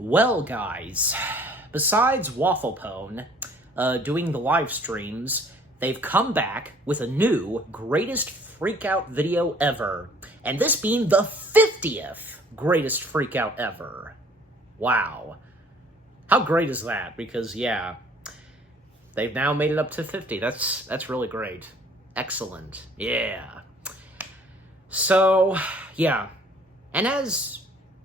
Well, guys, besides Wafflepone doing the live streams, they've come back with a new greatest freakout video ever. And this being the 50th greatest freakout ever. Wow. How great is that? Because, yeah, they've now made it up to 50. That's really great. Excellent. Yeah. So, yeah. And as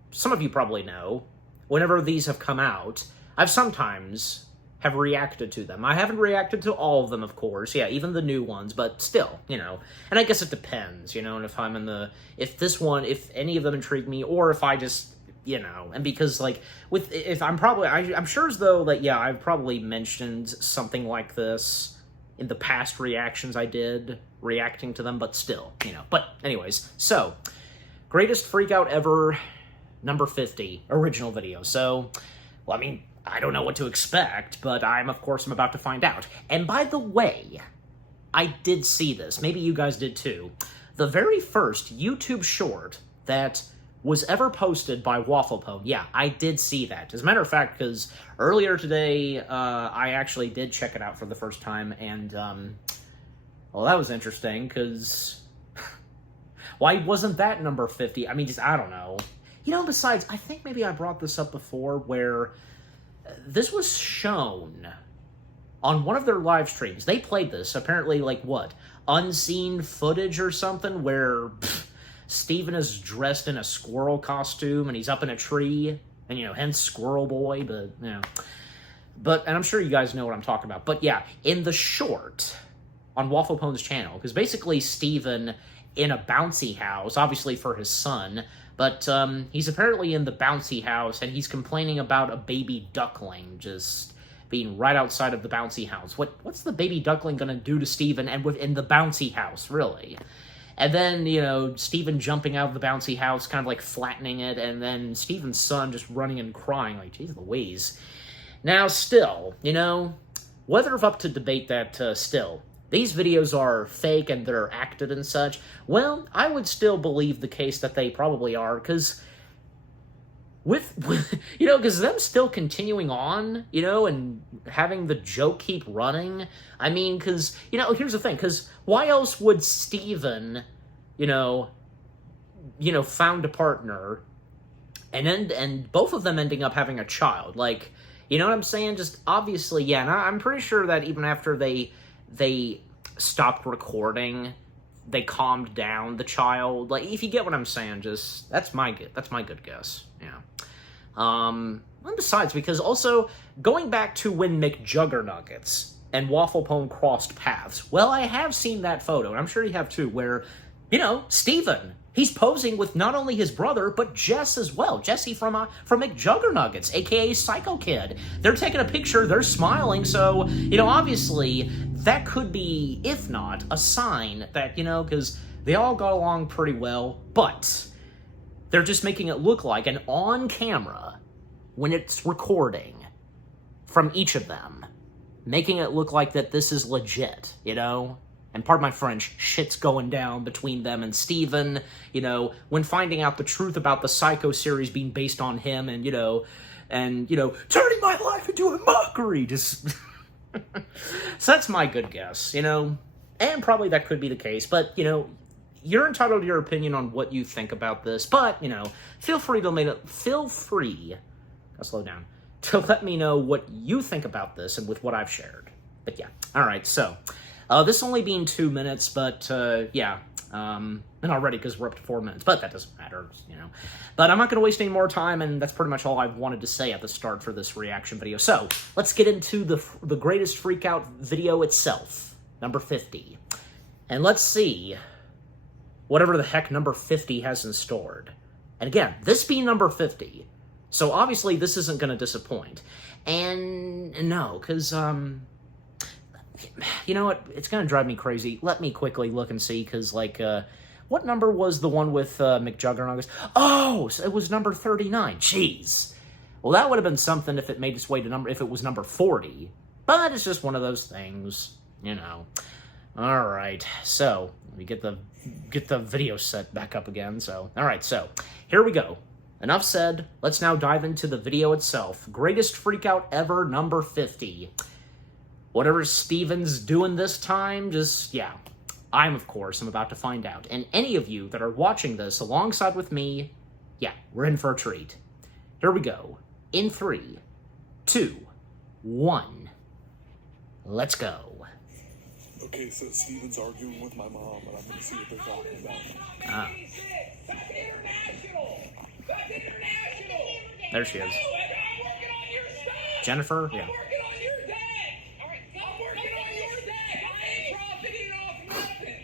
some of you probably know, whenever these have come out, I've sometimes have reacted to them. I haven't reacted to all of them, of course. Yeah, even the new ones, but still, you know. And I guess it depends, you know, and if I'm in the... if any of them intrigue me, or if I just... you know, and because, like, I'm sure as though, like, yeah, I've probably mentioned something like this in the past reactions I did, reacting to them, but still, you know. But, anyways, so, greatest freakout ever, number 50, original video. So, well, I mean, I don't know what to expect, but I'm about to find out. And by the way, I did see this, maybe you guys did too, the very first YouTube short that was ever posted by Wafflepone. Yeah, I did see that. As a matter of fact, because earlier today, I actually did check it out for the first time, and, well, that was interesting, because why wasn't that number 50? I mean, just, I don't know. You know, besides, I think maybe I brought this up before, where this was shown on one of their live streams. They played this, apparently, like, what? Unseen footage or something, where... Steven is dressed in a squirrel costume, and he's up in a tree, and, you know, hence Squirrel Boy, but, you know. But, and I'm sure you guys know what I'm talking about. But, yeah, in the short, on Wafflepone's channel, because basically Steven in a bouncy house, obviously for his son, but he's apparently in the bouncy house, and he's complaining about a baby duckling just being right outside of the bouncy house. What's the baby duckling gonna do to Steven and within the bouncy house, really? And then, you know, Steven jumping out of the bouncy house, kind of like flattening it, and then Steven's son just running and crying, like, geez Louise. Now, still, you know, whether up to debate that still, these videos are fake and they're acted and such, well, I would still believe the case that they probably are, because you know, because them still continuing on, you know, and having the joke keep running, I mean, because, you know, here's the thing, because why else would Steven, you know, found a partner, and both of them ending up having a child, like, you know what I'm saying, just, obviously, yeah, and I'm pretty sure that even after they stopped recording, they calmed down the child, like, if you get what I'm saying, just, that's my good guess, yeah. And besides, because also, going back to when McJuggernuggets and Wafflepone crossed paths, well, I have seen that photo, and I'm sure you have too, where, you know, Steven, he's posing with not only his brother, but Jess as well. Jesse from McJuggernuggets, aka Psycho Kid. They're taking a picture, they're smiling, so, you know, obviously, that could be, if not, a sign that, you know, because they all got along pretty well, but they're just making it look like, and on camera, when it's recording, from each of them, making it look like that this is legit, you know? And pardon my French, shit's going down between them and Steven, you know, when finding out the truth about the Psycho series being based on him, and, you know, turning my life into a mockery, just... So that's my good guess, you know? And probably that could be the case, but, you know, you're entitled to your opinion on what you think about this, but, you know, feel free, I'll slow down, to let me know what you think about this and with what I've shared. But yeah, alright, so, this only being 2 minutes, but, yeah, and already, because we're up to 4 minutes, but that doesn't matter, you know. But I'm not going to waste any more time, and that's pretty much all I wanted to say at the start for this reaction video. So, let's get into the greatest freakout video itself, number 50. And let's see whatever the heck number 50 has in store. And again, this being number 50, so obviously this isn't going to disappoint. And no, because, you know what, it's going to drive me crazy. Let me quickly look and see, because, like, what number was the one with McJuggernuggets? Oh, so it was number 39. Jeez. Well, that would have been something if it made its way to if it was number 40. But it's just one of those things, you know. All right, so let me get the video set back up again. So, all right, so here we go. enough said. Let's now dive into the video itself. Greatest freakout ever, number 50. Whatever Steven's doing this time, just, yeah. I'm about to find out. And any of you that are watching this alongside with me, yeah, we're in for a treat. Here we go. In 3, 2, 1. Let's go. Okay, so Steven's arguing with my mom, and I'm going to see what they're talking about. Ah. That's international! That's international! There she is. I'm working on your stuff! Jennifer? Yeah. I'm working on your deck! I'm working on your deck! I ain't profiting off nothing!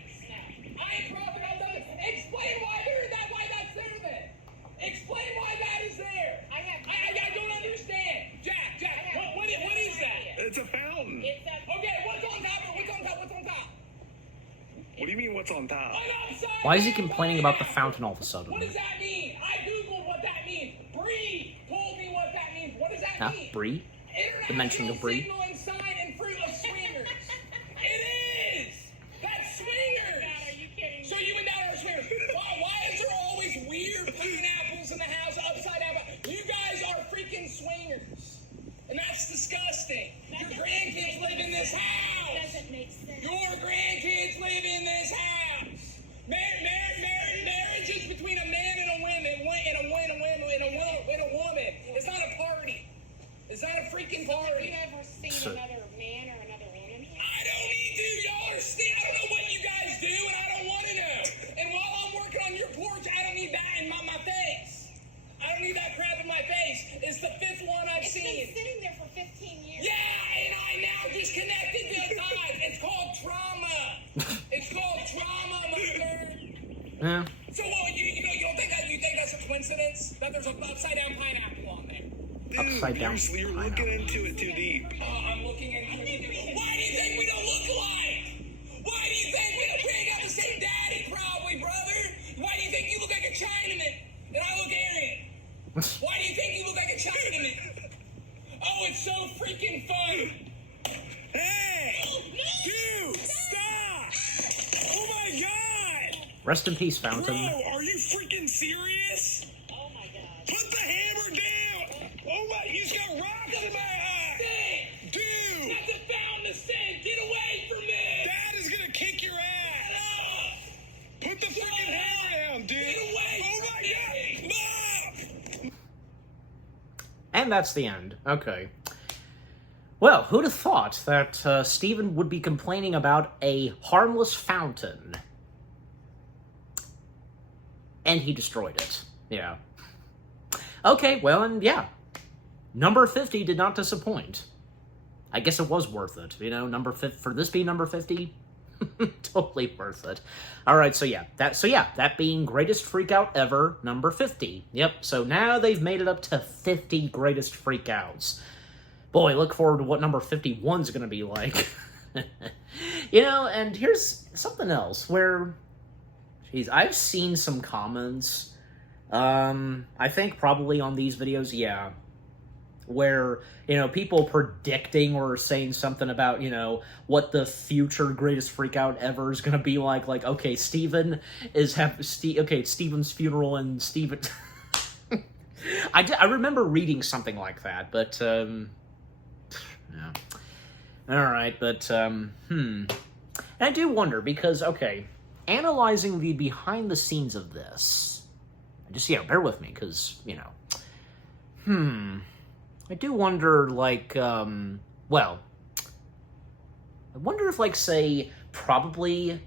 I ain't profiting off nothing! Explain why that's there then! Explain why that is there! I don't understand! Jack, what is that? It's a fountain. Okay, what's on top? What do you mean, what's on top? Why is he complaining about the fountain all of a sudden? What does that mean? I googled what that means. Bree told me what that means. What does that mean? Bree? The mention of Bree? Signaling sign and fruit of swingers. It is! That's swingers! Are you kidding me? So you and Dad are swingers. Why is there always weird pineapples in the house upside down? You guys are freaking swingers. And that's disgusting. Your grandkids live in this house. Doesn't make sense. Your grandkids live in this house. Marriage is between a man and a woman, and a woman. It's not a party. It's not a freaking party. Have you ever seen another man or another woman? I don't need to. Y'all are I don't know what you guys do, and I don't want to know. And while I'm working on your porch, I don't need that in my face. I don't need that crap in my face. It's the 5th one I've seen. It's been sitting there for 15 years. Yeah, and I now just connected the dots. It's called trauma. It's called trauma, mother. Yeah. So what? You think that's a coincidence that there's an upside down pineapple on there? Dude, Upside down you're looking into it too deep. I'm looking into it. Why do you think we don't look alike? Why do you think we ain't got the same daddy? Probably, brother. Why do you think you look like a Chinaman and I look Aryan? Why do you think you look like a Chinaman? Oh, it's so freaking fun. Hey! Dude, stop! Oh my god! Rest in peace, Fountain. Bro, are you freaking serious? Oh my God. Put the hammer down! Oh my, he's got rocks in my eye! Dude! That's a fountain of sin. Get away from me! Dad is gonna kick your ass! Put the freaking hammer down, dude! Get away Oh from my me! god! Mom! And that's the end. Okay. Well, who'd have thought that Steven would be complaining about a harmless fountain? And he destroyed it. Yeah. Okay, well, and yeah. Number 50 did not disappoint. I guess it was worth it, you know, for this being number 50, totally worth it. All right, so that being greatest freakout ever, number 50. Yep, so now they've made it up to 50 greatest freakouts. Boy, look forward to what number 51's going to be like. You know, and here's something else where, geez, I've seen some comments, I think probably on these videos, yeah, where, you know, people predicting or saying something about, you know, what the future greatest freakout ever is going to be like, okay, Steven's funeral and Steven... I remember reading something like that, but, yeah. Alright, but, And I do wonder, because, okay, analyzing the behind-the-scenes of this, just, bear with me, because, you know, I do wonder, like, well, I wonder if, like, say, probably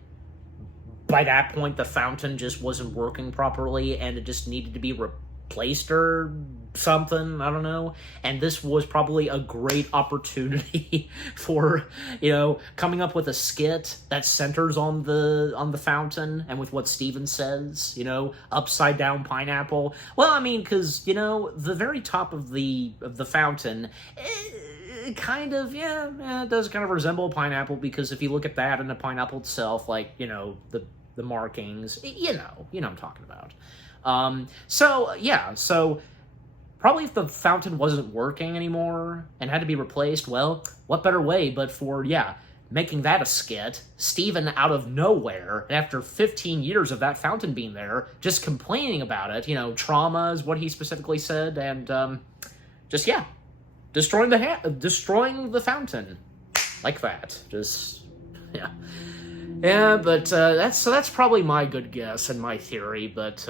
by that point the fountain just wasn't working properly and it just needed to be replaced or something, I don't know, and this was probably a great opportunity for, you know, coming up with a skit that centers on the fountain and with what Steven says, you know, upside down pineapple. Well, I mean, because, you know, the very top of the fountain, it kind of, it does kind of resemble a pineapple, because if you look at that and the pineapple itself, like, you know, the markings, you know what I'm talking about. So probably if the fountain wasn't working anymore and had to be replaced, well, what better way but for, making that a skit, Steven out of nowhere, and after 15 years of that fountain being there, just complaining about it, you know, trauma is what he specifically said, and, just, yeah, destroying the fountain. Like that. Just, yeah. Yeah, but, that's probably my good guess and my theory, but,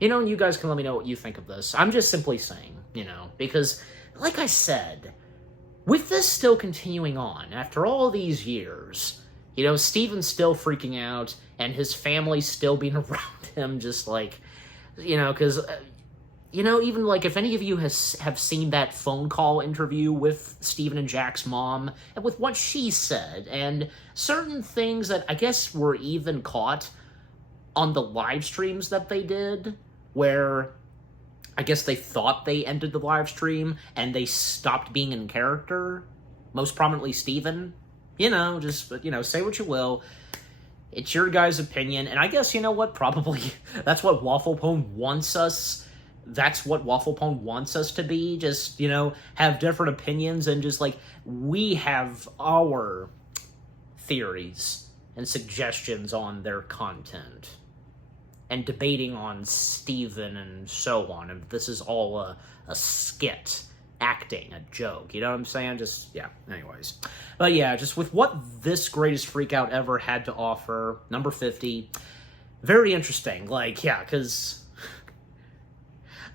you know, you guys can let me know what you think of this. I'm just simply saying, you know, because, like I said, with this still continuing on, after all these years, you know, Steven's still freaking out, and his family still being around him, just like, you know, because, you know, even, like, if any of you have seen that phone call interview with Steven and Jack's mom, and with what she said, and certain things that I guess were even caught on the live streams that they did, where I guess they thought they ended the live stream, and they stopped being in character. Most prominently Steven. You know, just, you know, say what you will. It's your guys' opinion, and I guess, you know what, probably, that's what Wafflepone wants us. That's what Wafflepone wants us to be. Just, you know, have different opinions, and just, like, we have our theories and suggestions on their content. And debating on Steven and so on, and this is all a skit, acting, a joke, you know what I'm saying? Just, yeah, anyways. But yeah, just with what this greatest freakout ever had to offer, number 50, very interesting, like, yeah, because,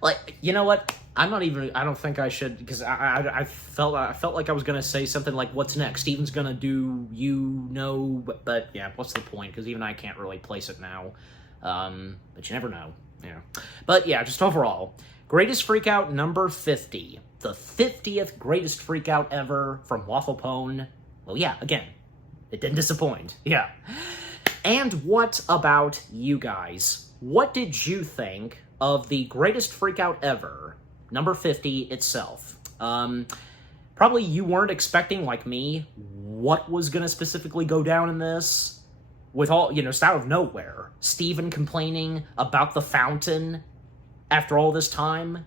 like, you know what, I don't think I should, because I felt like I was gonna say something like, what's next? Steven's gonna do, you know, but yeah, what's the point, because even I can't really place it now. But you never know, you know. But yeah, just overall, greatest freakout number 50. The 50th greatest freakout ever from Wafflepone. Well, yeah, again, it didn't disappoint. Yeah. And what about you guys? What did you think of the greatest freakout ever, number 50 itself? Probably you weren't expecting, like me, what was gonna specifically go down in this. With all, you know, just out of nowhere. Steven complaining about the fountain after all this time.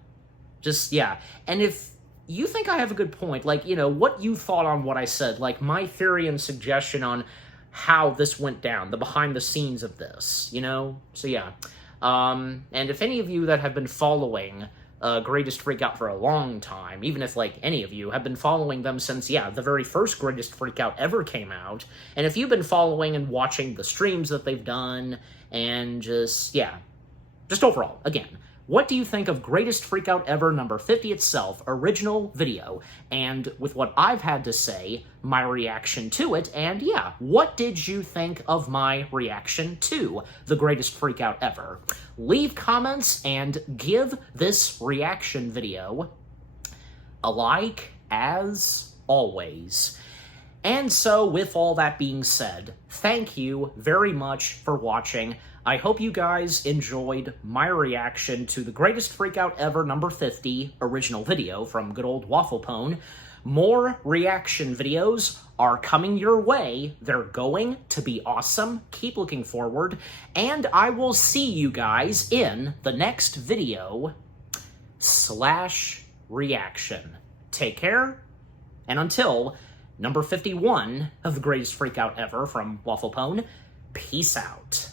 Just, yeah. And if you think I have a good point, like, you know, what you thought on what I said, like, my theory and suggestion on how this went down, the behind the scenes of this, you know? So, yeah. And if any of you that have been following Greatest Freakout for a long time, even if, like, any of you have been following them since, yeah, the very first Greatest Freakout ever came out, and if you've been following and watching the streams that they've done, and just, yeah, just overall, again, what do you think of Greatest Freakout Ever number 50 itself, original video, and with what I've had to say, my reaction to it, and yeah, what did you think of my reaction to the Greatest Freakout Ever? Leave comments and give this reaction video a like, as always. And so, with all that being said, thank you very much for watching. I hope you guys enjoyed my reaction to the Greatest Freakout Ever number 50 original video from good old Wafflepone. More reaction videos are coming your way. They're going to be awesome. Keep looking forward. And I will see you guys in the next video / reaction. Take care, and until number 51 of the Greatest Freakout Ever from Wafflepone, peace out.